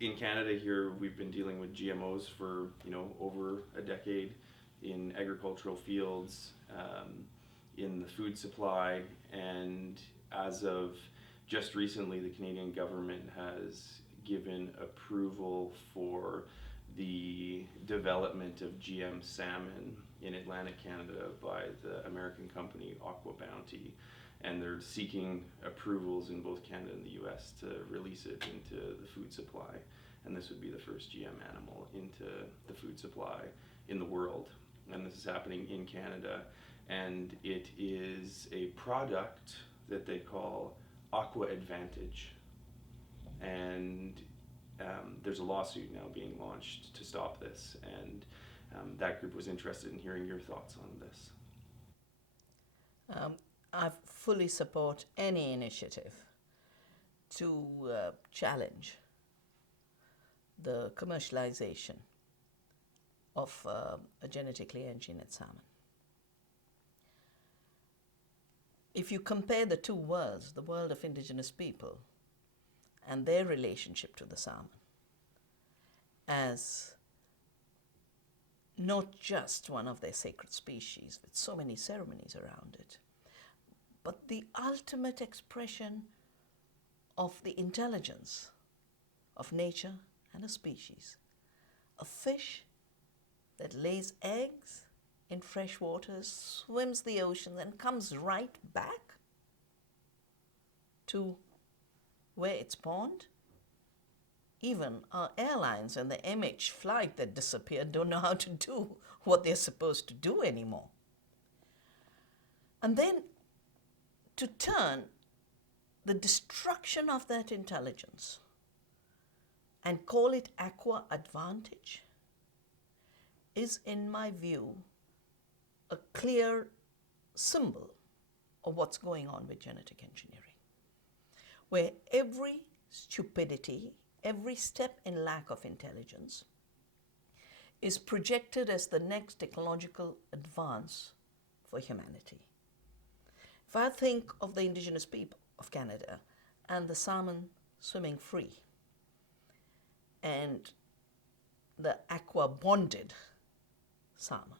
in Canada here, we've been dealing with GMOs for over a decade in agricultural fields, in the food supply, and as of just recently, the Canadian government has given approval for the development of GM salmon in Atlantic Canada by the American company Aqua Bounty, and they're seeking approvals in both Canada and the US to release it into the food supply. And this would be the first GM animal into the food supply in the world. And this is happening in Canada. And it is a product that they call Aqua Advantage. And there's a lawsuit now being launched to stop this. And that group was interested in hearing your thoughts on this. Um, I fully support any initiative to challenge the commercialization of a genetically engineered salmon. If you compare the two worlds, the world of indigenous people and their relationship to the salmon, as not just one of their sacred species with so many ceremonies around it, but the ultimate expression of the intelligence of nature and a species. A fish that lays eggs in fresh waters, swims the ocean, and comes right back to where it's spawned. Even our airlines and the MH flight that disappeared don't know how to do what they're supposed to do anymore. And then to turn the destruction of that intelligence and call it aqua advantage is, in my view, a clear symbol of what's going on with genetic engineering, where every stupidity, every step in lack of intelligence is projected as the next technological advance for humanity. If I think of the indigenous people of Canada and the salmon swimming free and the aqua bonded salmon,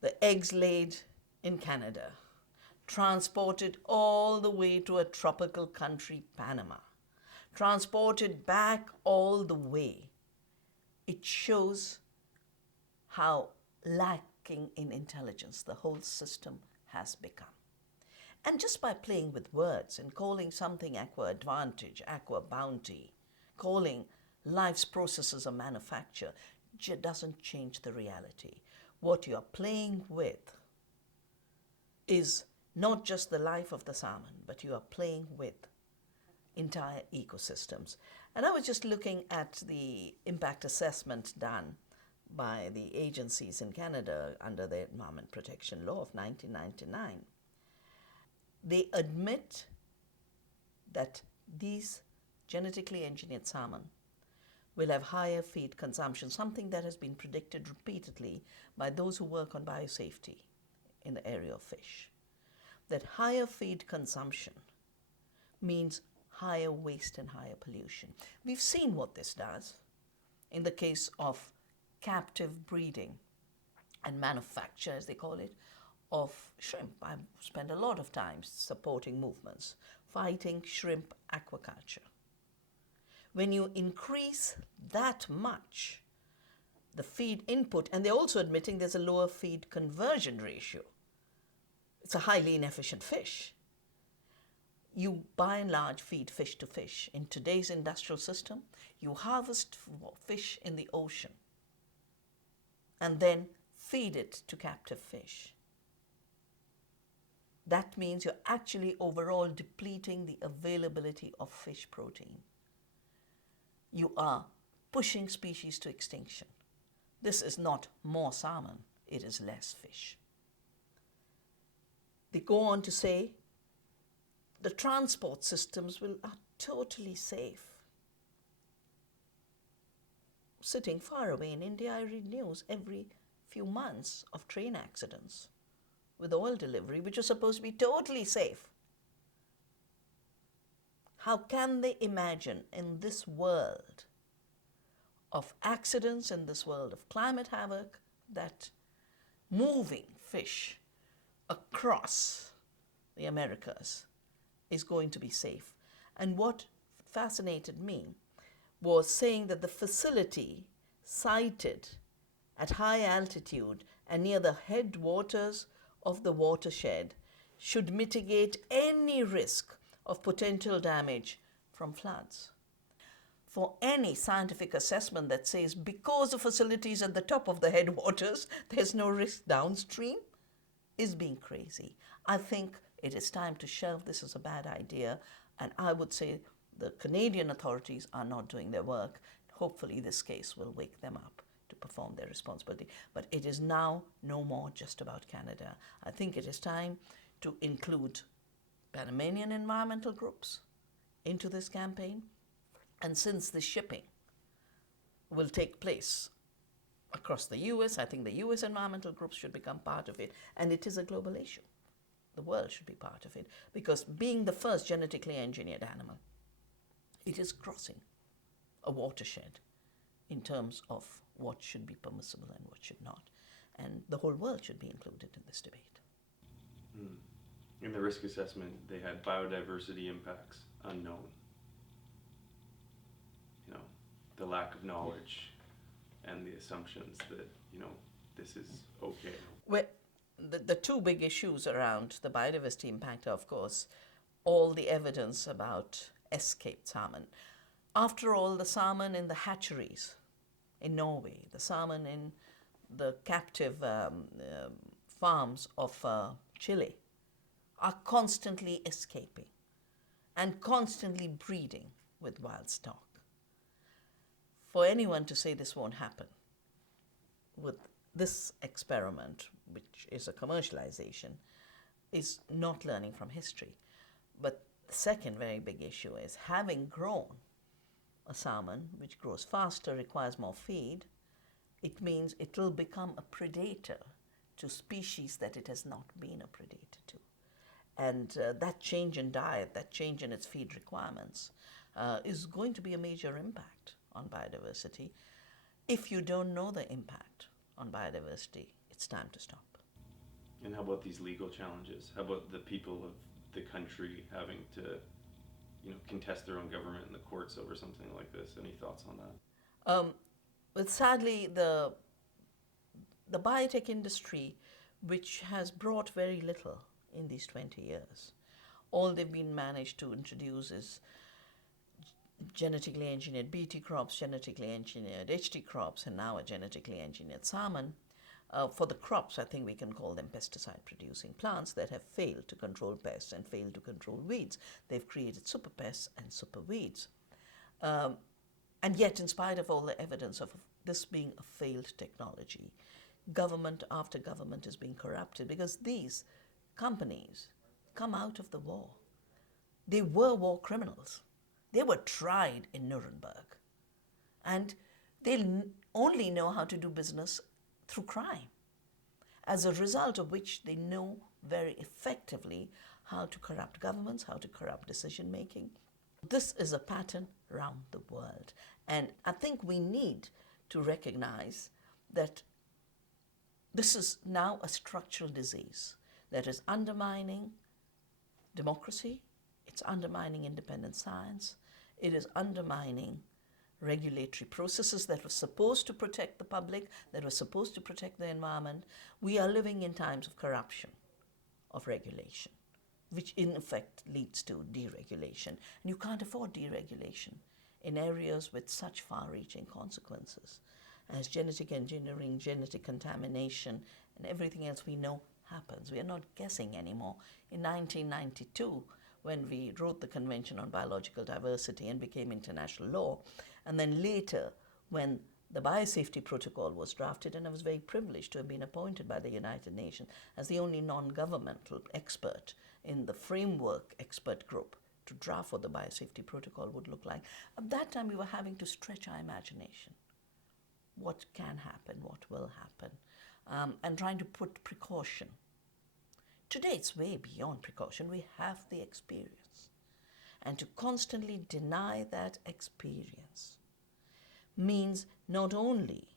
the eggs laid in Canada, transported all the way to a tropical country, Panama, transported back all the way, it shows how lacking in intelligence the whole system has become. And just by playing with words and calling something aqua advantage, aqua bounty, calling life's processes of manufacture, doesn't change the reality. What you're playing with is not just the life of the salmon, but you are playing with entire ecosystems. And I was just looking at the impact assessment done by the agencies in Canada under the Environment Protection Law of 1999. They admit that these genetically engineered salmon will have higher feed consumption, something that has been predicted repeatedly by those who work on biosafety in the area of fish. That higher feed consumption means higher waste and higher pollution. We've seen what this does in the case of captive breeding and manufacture, as they call it, of shrimp. I've spent a lot of time supporting movements fighting shrimp aquaculture. When you increase that much the feed input, and they're also admitting there's a lower feed conversion ratio, it's a highly inefficient fish. You by and large feed fish to fish. In today's industrial system, you harvest fish in the ocean and then feed it to captive fish. That means you're actually overall depleting the availability of fish protein. You are pushing species to extinction. This is not more salmon, it is less fish. They go on to say the transport systems are totally safe. Sitting far away in India, I read news every few months of train accidents with oil delivery, which was supposed to be totally safe. How can they imagine in this world of accidents, in this world of climate havoc, that moving fish across the Americas is going to be safe? And what fascinated me was saying that the facility sited at high altitude and near the headwaters of the watershed should mitigate any risk of potential damage from floods. For any scientific assessment that says because the facility is at the top of the headwaters, there's no risk downstream, is being crazy. I think it is time to shelve this as a bad idea, and I would say the Canadian authorities are not doing their work. Hopefully this case will wake them up to perform their responsibility. But it is now no more just about Canada. I think it is time to include Panamanian environmental groups into this campaign. And since the shipping will take place across the US, I think the US environmental groups should become part of it. And it is a global issue. The world should be part of it, because being the first genetically engineered animal, it is crossing a watershed in terms of what should be permissible and what should not. And the whole world should be included in this debate. In the risk assessment, they had biodiversity impacts unknown. You know, the lack of knowledge and the assumptions that, you know, this is okay. Well, the two big issues around the biodiversity impact are, of course, all the evidence about escaped salmon. After all, the salmon in the hatcheries in Norway, the salmon in the captive farms of Chile are constantly escaping and constantly breeding with wild stock. For anyone to say this won't happen with this experiment, which is a commercialization, is not learning from history. But the second very big issue is, having grown a salmon which grows faster, requires more feed, it means it will become a predator to species that it has not been a predator to. And that change in diet, that change in its feed requirements, is going to be a major impact on biodiversity. If you don't know the impact on biodiversity, it's time to stop. And how about these legal challenges? How about the people of the country having to, you know, contest their own government in the courts over something like this? Any thoughts on that? But sadly, the biotech industry, which has brought very little in these 20 years, all they've been managed to introduce is genetically engineered BT crops, genetically engineered HT crops, and now a genetically engineered salmon. For the crops, I think we can call them pesticide-producing plants that have failed to control pests and failed to control weeds. They've created super pests and super weeds. And yet, in spite of all the evidence of this being a failed technology, government after government is being corrupted, because these companies come out of the war. They were war criminals. They were tried in Nuremberg. And they only know how to do business through crime, as a result of which they know very effectively how to corrupt governments, how to corrupt decision making. This is a pattern around the world. And I think we need to recognize that this is now a structural disease that is undermining democracy, it's undermining independent science, it is undermining regulatory processes that were supposed to protect the public, that were supposed to protect the environment. We are living in times of corruption of regulation, which in effect leads to deregulation. And you can't afford deregulation in areas with such far-reaching consequences as genetic engineering, genetic contamination, and everything else we know happens. We are not guessing anymore. In 1992, when we wrote the Convention on Biological Diversity and became international law, and then later when the Biosafety Protocol was drafted, and I was very privileged to have been appointed by the United Nations as the only non-governmental expert in the framework expert group to draft what the Biosafety Protocol would look like. At that time, we were having to stretch our imagination. What can happen, what will happen, and trying to put precaution. Today, it's way beyond precaution. We have the experience. And to constantly deny that experience means not only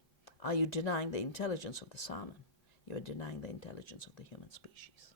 are you denying the intelligence of the salmon, you are denying the intelligence of the human species.